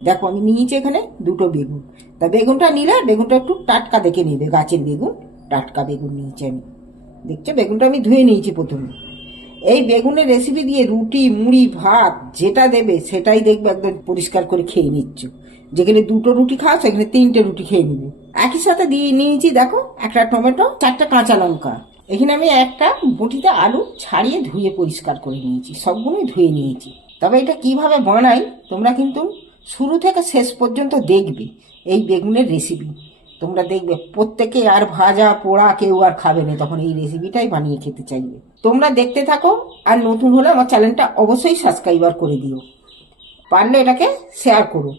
দেখো আমি নিয়েছি এখানে দুটো বেগুন। তা বেগুনটা নিলে বেগুনটা একটু টাটকা দেখে নেবে, গাছের বেগুন, টাটকা বেগুন নিয়েছি আমি। দেখছো বেগুনটা আমি ধুয়ে নিয়েছি প্রথমে। এই বেগুনের রেসিপি দিয়ে রুটি, মুড়ি, ভাত যেটা দেবে সেটাই দেখবে একদম পরিষ্কার করে খেয়ে নিচ্ছ। যেখানে দুটো রুটি খাও সেখানে তিনটে রুটি খেয়ে নিবে। একই সাথে দিয়ে নিয়েছি দেখো একটা টমেটো, চারটা কাঁচা লঙ্কা। এখানে আমি একটা বটিতে আলু ছাড়িয়ে ধুয়ে পরিষ্কার করে নিয়েছি, সবগুলোই ধুয়ে নিয়েছি। তবে এটা কিভাবে বানাই তোমরা কিন্তু শুরু থেকে শেষ পর্যন্ত দেখবে এই বেগুনের রেসিপি। তোমরা দেখবে প্রত্যেকে আর ভাজা পোড়া কেউ আর খাবে না, তখন এই রেসিপিটাই বানিয়ে খেতে চাইবে। তোমরা দেখতে থাকো, আর নতুন হলে আমার চ্যানেলটা অবশ্যই সাবস্ক্রাইবার করে দিও, পারলে এটাকে শেয়ার করো।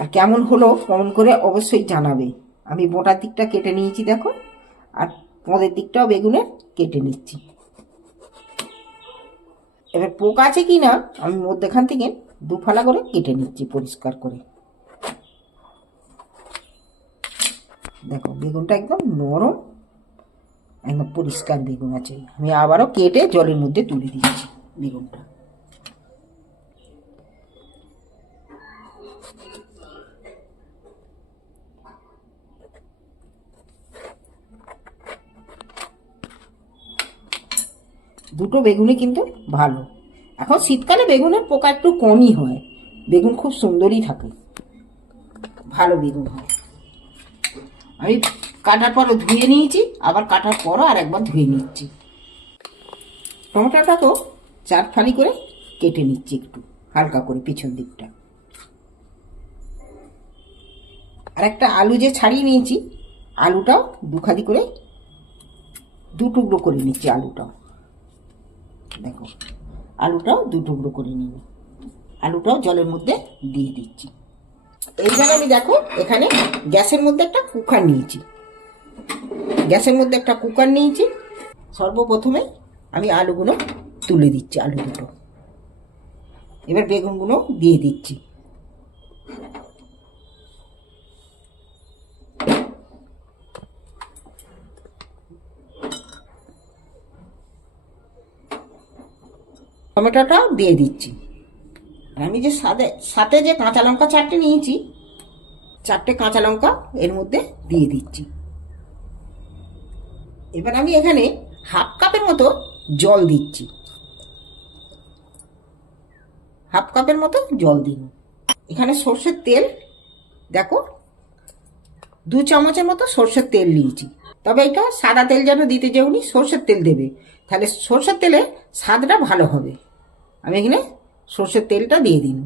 আর কেমন হলো কমেন্ট করে অবশ্যই জানাবে। আমি মোটার দিকটা কেটে নিয়েছি দেখো, আর পদের দিকটাও বেগুনের কেটে নিচ্ছি। এবার পোকা আছে কি না আমি মধ্যেখান থেকে দুফালা করে কেটে নিচ্ছি পরিষ্কার করে। দেখো বেগুনটা একদম নরম, একদম পরিষ্কার বেগুন আছে। আমি আবারও কেটে জলের মধ্যে তুলে দিচ্ছি বেগুনটা। দুটো বেগুনই কিন্তু ভালো। এখন শীতকালে বেগুনের পোকা একটু কমই হয়, বেগুন খুব সুন্দরই থাকে, ভালো বেগুন হয়। আমি কাটার পরও ধুয়ে নিয়েছি, আবার কাটার পরও আর একবার ধুয়ে নিচ্ছি। টমেটোটাকেও চার ফালি করে কেটে নিচ্ছি একটু হালকা করে পিছন দিকটা। আর একটা আলু যে ছাড়িয়ে নিয়েছি, আলুটাও দুখাদি করে দু টুকরো করে নিচ্ছি। আলুটাও দেখো, আলুটাও দু টুকরো করে নিয়ে আলুটাও জলের মধ্যে দিয়ে দিচ্ছি। এইবার আমি দেখো এখানে গ্যাসের মধ্যে একটা কুকার নিয়েছি। সর্বপ্রথমে আমি আলুগুলো তুলে দিচ্ছি, আলু দুটো। এবার বেগুনগুলো দিয়ে দিচ্ছি। টমেটোটাও দিয়ে দিচ্ছি। আমি যে সাথে যে কাঁচা লঙ্কা চারটে নিয়েছি, চারটে কাঁচা লঙ্কা এর মধ্যে দিয়ে দিচ্ছি। এবার আমি এখানে হাফ কাপের মতো জল দিচ্ছি, হাফ কাপের মতো জল দিন। এখানে সর্ষের তেল দেখো 2 চামচের মতো সর্ষের তেল নিয়েছি। তবে এটা সাদা তেল যেন দিতে যেওনি, সর্ষের তেল দেবে, তাহলে সর্ষের তেলে স্বাদটা ভালো হবে। আমি এখানে সর্ষের তেলটা দিয়ে দিন।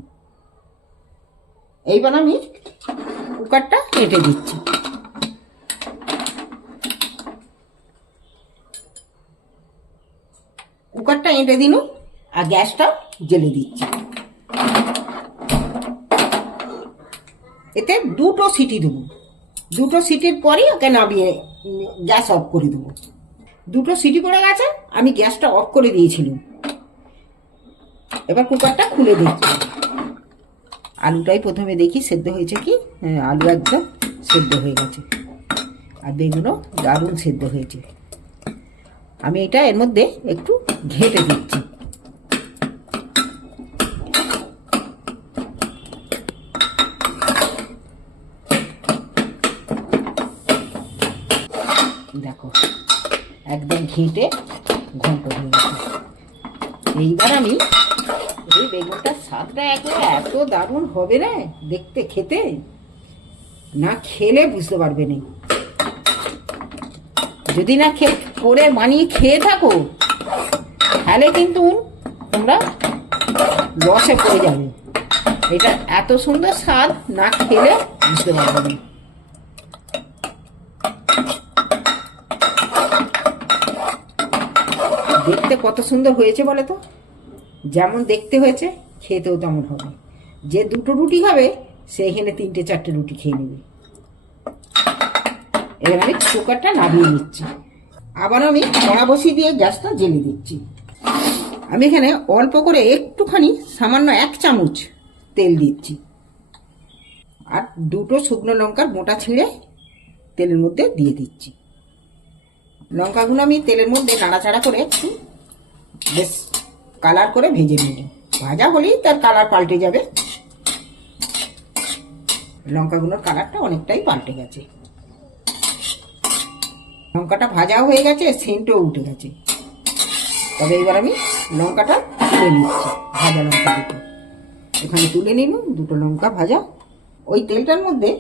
এইবার আমি কুকারটা কেটে দিচ্ছি। কুকারটা এঁটে দিন, আর গ্যাসটা জ্বেলে দিচ্ছি। এতে দুটো সিটি দেবো, দুটো সিটির পরেই ওকে নামিয়ে গ্যাস অফ করে দেবো। দুটো সিটি পড়ে গেছে, আমি গ্যাসটা অফ করে দিয়েছিলাম। এবার কুকারটা খুলে দিচ্ছি। আলুটাই প্রথমে দেখি সেদ্ধ হয়েছে কি। হ্যাঁ, আলু একদম সেদ্ধ হয়ে গেছে, আর বেগুনও দারুণ সেদ্ধ হয়েছে। আমি এটা এর মধ্যে একটু ঘেঁটে দিচ্ছি। দেখো একদম ঘেঁটে ঘন্ট হয়ে গেছে। এইবার আমি এই বেগুনটার স্বাদটা এত দারুণ হবে না দেখতে, খেতে না খেলে বুঝতে পারবে না। যদি না করে বানিয়ে খেয়ে থাকো তাহলে কিন্তু তোমরা লসে পড়ে যাবে। এটা এত সুন্দর স্বাদ না খেলে বুঝতে পারবে না। দেখতে কত সুন্দর হয়েছে বলে তো, যেমন দেখতে হয়েছে খেতেও তেমন হবে। যে দুটো রুটি খাবে সে এখানে 3-4টে রুটি খেয়ে নেবে। এবার আমি কুকারটা নামিয়ে নিচ্ছি। আবার আমি কড়া বসিয়ে দিয়ে গ্যাসটা জ্বেলে দিচ্ছি। আমি এখানে অল্প করে একটুখানি সামান্য 1 চামচ তেল দিচ্ছি, আর দুটো শুকনো লঙ্কার মোটা ছিঁড়ে তেলের মধ্যে দিয়ে দিচ্ছি। লঙ্কাগুলো আমি তেলের মধ্যে নাড়াচাড়া করে একটু বেশ কালার করে ভেজে নেব। ভাজা হলেই তার কালার পাল্টে যাবে। লঙ্কাগুলোর কালারটা অনেকটাই পাল্টে গেছে। লঙ্কাটা ভাজাও হয়ে গেছে, সেন্টও উঠে গেছে। তবে এবার আমি লঙ্কাটা তুলে নিচ্ছি, ভাজা লঙ্কা দুটো এখানে তুলে নিলাম, দুটো লঙ্কা ভাজা। ওই তেলটার মধ্যে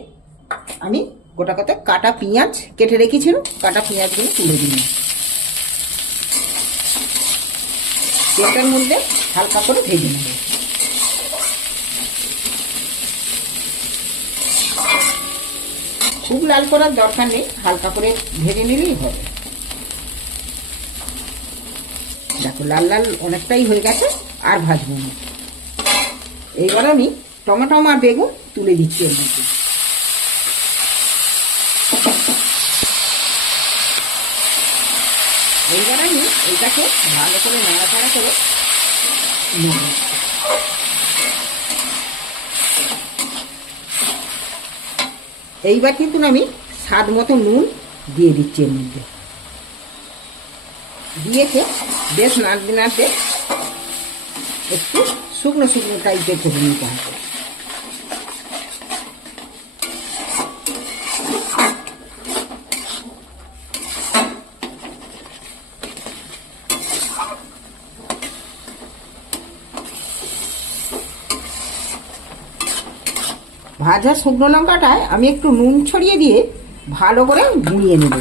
আমি গোটা কত কাটা পেঁয়াজ কেটে রেখেছিলাম, কাটা পেঁয়াজগুলো তুলে দিলাম। তেলটার মধ্যে হালকা করে ভেজে নেব। খুব লাল করার দরকার নেই, হালকা করে ভেজে নিলেই হবে। দেখো লাল লাল অনেকটাই হয়ে গেছে, আর ভাজবো না। এইবার আমি টমেটো আর বেগুন তুলে দিচ্ছি এর মধ্যে। এইবার আমি এটাকে ভালো করে নাড়াচাড়া করে নেব। এইবার কিন্তু আমি স্বাদ মতো নুন দিয়ে দিচ্ছি এর মধ্যে। দিয়েছে বেশ নাড়তে নাড়তে একটু শুকনো শুকনো টাইপের করে নিতে হবে। ভাজা শুকনো লঙ্কাটায় আমি একটু নুন ছড়িয়ে দিয়ে ভালো করে গুঁড়িয়ে নেব।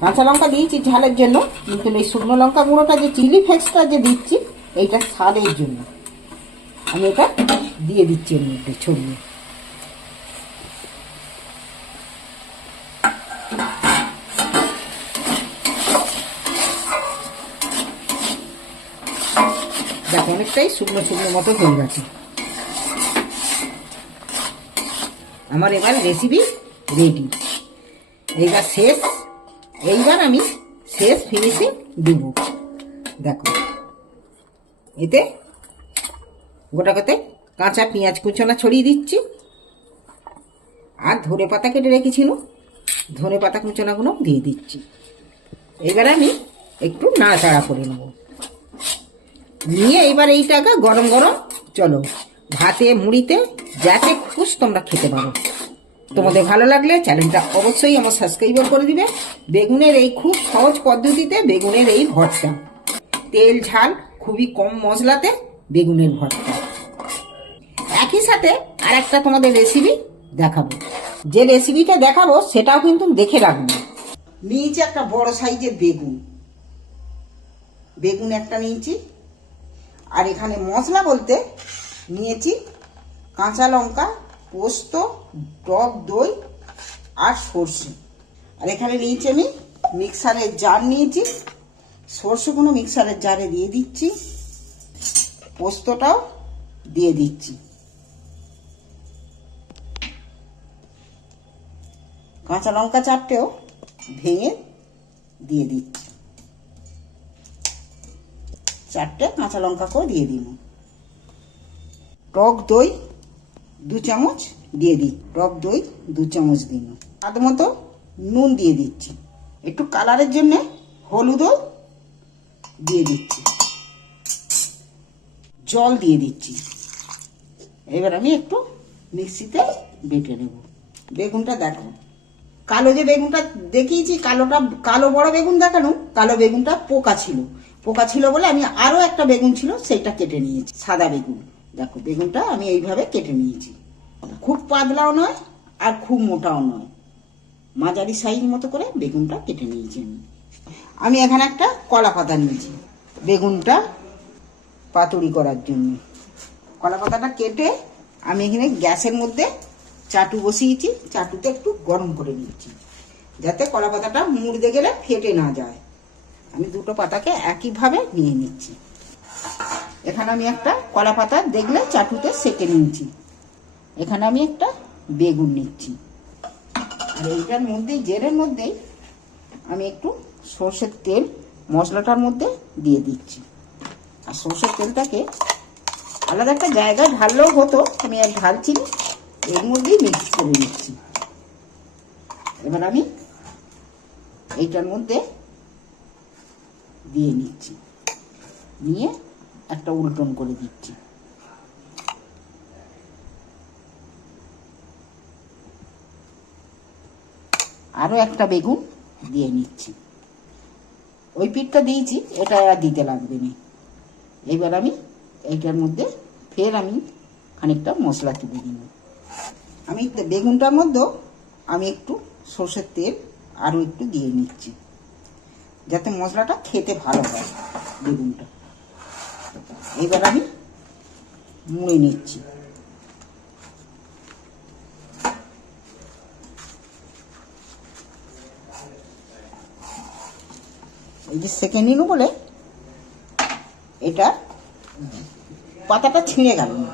কাঁচা লঙ্কা দিয়েছি ঝালের জন্য, কিন্তু এই শুকনো লঙ্কা গুঁড়োটা যে চিলি ফ্লেক্সটা যে দিচ্ছি এইটা স্বাদের জন্য আমি এটা দিয়ে দিচ্ছি এর মধ্যে ছড়িয়ে। দেখো অনেকটাই শুকনো শুকনো মতো হয়ে গেছে আমার। এবার রেসিপি রেডি। এইবার শেষ, এইবার আমি শেষ ফিনিশিং দেব। দেখো এতে গোটা কতে কাঁচা পেঁয়াজ কুচনা ছড়িয়ে দিচ্ছি, আর ধনে পাতা কেটে রেখেছিল ধনে পাতা কুচনাগুলো দিয়ে দিচ্ছি। এবার আমি একটু নাড়াচাড়া করে নেব, নিয়ে এবার এইটাকে গরম গরম চলো ভাতে মুড়িতে যাতে খুশ তোমরা খেতে পারো। তোমাদের ভালো লাগলে চ্যানেলটা অবশ্যই আমার সাবস্ক্রাইব করে দিবে। বেগুনের এই খুব সহজ পদ্ধতিতে বেগুনের এই ভর্তা, তেল ঝাল খুবই কম মশলাতে বেগুনের ভর্তা। একই সাথে আর একটা তোমাদের রেসিপি দেখাবো, যে রেসিপিটা দেখাবো সেটাও কিন্তু দেখে রাখবো। নিয়েছি একটা বড় সাইজের বেগুন, বেগুন একটা নিয়েছি। আর এখানে মশলা বলতে নিয়েছি কাঁচা লঙ্কা, পোস্ত, টক দই আর সর্ষে। আর এখানে নিয়েছি আমি মিক্সারের জার নিয়েছি, সর্ষেগুলো মিক্সারের জারে দিয়ে দিচ্ছি, পোস্তটাও দিয়ে দিচ্ছি। কাঁচা লঙ্কা চারটেও ভেঙে দিয়ে দিচ্ছি, চারটে কাঁচা লঙ্কা করে দিয়ে দিন। টক দই 2 চামচ দিয়ে দিই, টক দই 2 চামচ দিন। স্বাদ মতো নুন দিয়ে দিচ্ছি, একটু কালারের জন্য হলুদও দিয়ে দিচ্ছি, জল দিয়ে দিচ্ছি। এবার আমি একটু মিক্সিতে বেটে নেব। বেগুনটা দেখো, কালো যে বেগুনটা দেখিয়েছি, কালো বড় বেগুন দেখানো, কালো বেগুনটা পোকা ছিল বলে আমি আরো একটা বেগুন ছিল সেইটা কেটে নিয়েছি, সাদা বেগুন। দেখো বেগুনটা আমি এইভাবে কেটে নিয়েছি, খুব পাতলাও নয় আর খুব মোটাও নয়, মাঝারি সাইজ মতো করে বেগুনটা কেটে নিয়েছি। আমি এখানে একটা কলা পাতা নিয়েছি বেগুনটা পাতুরি করার জন্য। কলা পাতাটা কেটে আমি এখানে গ্যাসের মধ্যে চাটু বসিয়েছি, চাটুতে একটু গরম করে নিচ্ছি যাতে কলা পাতাটা মুড়তে গেলে ফেটে না যায়। আমি দুটো পাতাকে একইভাবে নিয়ে নিচ্ছি। এখানে আমি একটা কলা পাতা দেখলে চাটুতে সেঁকে নিচ্ছি। এখানে আমি একটা বেগুন নিচ্ছি, আর এইটার মধ্যেই জেরের মধ্যেই আমি একটু সর্ষের তেল মশলাটার মধ্যে দিয়ে দিচ্ছি। আর সর্ষের তেলটাকে আলাদা একটা জায়গায় ঢাললেও হতো, আমি আর ঢালছি না, এর মধ্যেই মিক্স করে নিচ্ছি। এবার আমি এইটার মধ্যে দিয়ে নিচ্ছি, নিয়ে একটা উল্টন করে দিচ্ছি। আরো একটা বেগুন দিয়ে নিচ্ছি। ওই পিঠটা দিয়েছি, এটা আর দিতে লাগবে না। এবার আমি এইটার মধ্যে ফের আমি খানিকটা মশলা তুলে দিব। আমি বেগুনটার মধ্যে আমি একটু সর্ষের তেল আরও একটু দিয়ে নিচ্ছি, যাতে মশলাটা খেতে ভালো হয় বেগুনটা। এবার আমি মুড়ে নিচ্ছি। এই যে সেকে নিল বলে এটা পাতাটা ছিঁড়ে গেল না।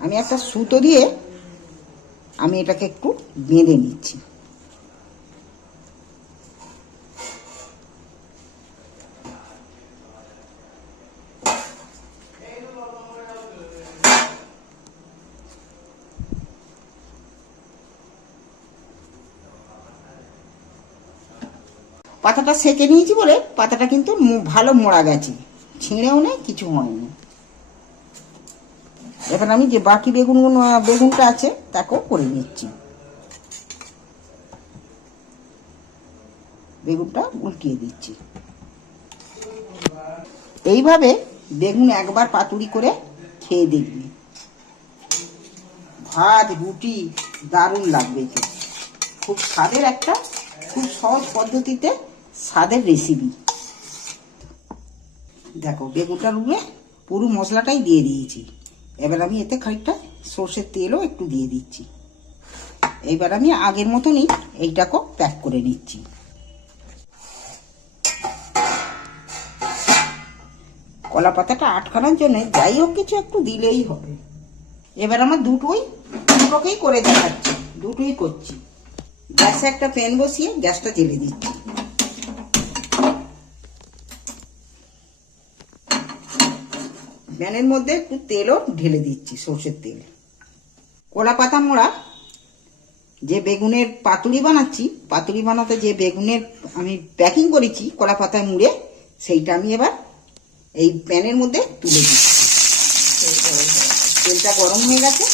আমি একটা সুতো দিয়ে আমি এটাকে একটু বেঁধে নিচ্ছি। পাতাটা সেকে নিয়েছি বলে পাতাটা কিন্তু ভালো মোড়া গেছে, ছিঁড়েও নেই, কিছু হয়নি। এখন আমি যে বাকি বেগুনটা আছে তাকেও করে নিচ্ছি। বেগুনটা উল্টিয়ে দিচ্ছি। এইভাবে বেগুন একবার পাতুরি করে খেয়ে দেখবি, ভাত রুটি দারুণ লাগবে। খুব স্বাদের একটা, খুব সহজ পদ্ধতিতে স্বাদের রেসিপি। দেখো বেগুনটার উপরে পুরো মশলাটাই দিয়ে দিয়েছি। এবার আমি এতে খানিকটা সর্ষের তেলও একটু দিয়ে দিচ্ছি। এইবার আমি আগের মতনই এইটাকেও প্যাক করে নিচ্ছি। কলা পাতাটা আটকানোর জন্য যাই হোক কিছু একটু দিলেই হবে। এবার আমার দুটোকেই করে দেখাচ্ছি, দুটোই করছি। গ্যাসে একটা প্যান বসিয়ে গ্যাসটা জ্বেলে দিচ্ছি। প্যানের মধ্যে একটু তেলও ঢেলে দিচ্ছি, সর্ষের তেল। কলা পাতা মোড়া যে বেগুনের পাতুরি বানাচ্ছি, পাতুরি বানাতে যে বেগুনের আমি প্যাকিং করেছি কলা পাতায় মুড়ে, সেইটা আমি এবার এই প্যানের মধ্যে তুলে দিচ্ছি। তেলটা গরম হয়ে গেছে,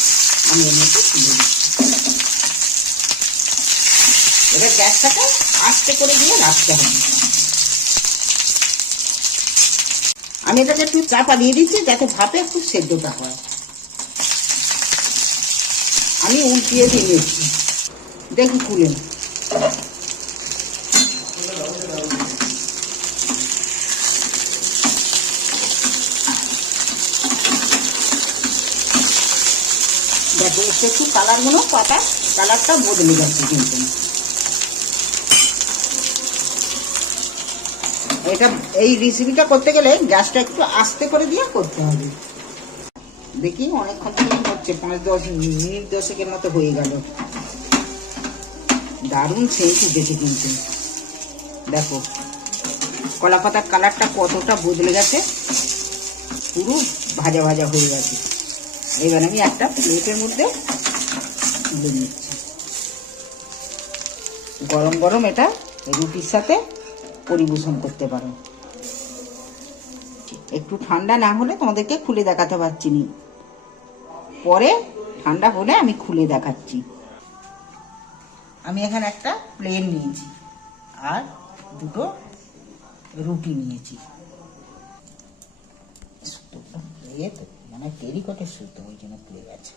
আমি এর মধ্যে তুলে দিচ্ছি। এবার গ্যাসটাকে আস্তে করে দিয়ে রাখতে হবে। আমি এটাকে একটু চাপা দিয়ে দিচ্ছি যাতে ভাপে একটু সেদ্ধটা হয়। আমি উল্টিয়ে দিয়েছি, দেখি খুলে। দেখো একটু কালারগুলো পাতা কালারটা বদলে যাচ্ছে। কিন্তু এটা এই রেসিপিটা করতে গেলে গ্যাসটা একটু আস্তে করে দিয়ে করতে হবে। দেখি অনেকক্ষণ থেকে হচ্ছে, 5-10 মিনিট 10 মতো হয়ে গেল। দারুণ সেন্ট উঠেছে কিন্তু। দেখো কলা পাতার কালারটা কতটা বদলে গেছে, পুরো ভাজা ভাজা হয়ে গেছে। এবার আমি একটা প্লেটের মধ্যে তুলে নিচ্ছি। গরম গরম এটা রুটির সাথে পরিবেশন করতে পারো। একটু ঠান্ডা না হলে তোমাদেরকে খুলে দেখাতে পারছি না, পরে ঠান্ডা হলে আমি খুলে দেখাচ্ছি। আমি এখানে একটা প্লেন নিয়েছি আর দুটো রুটি নিয়েছি। মানে টেরিকটের সুতো, ওই জন্য খুলে গেছে।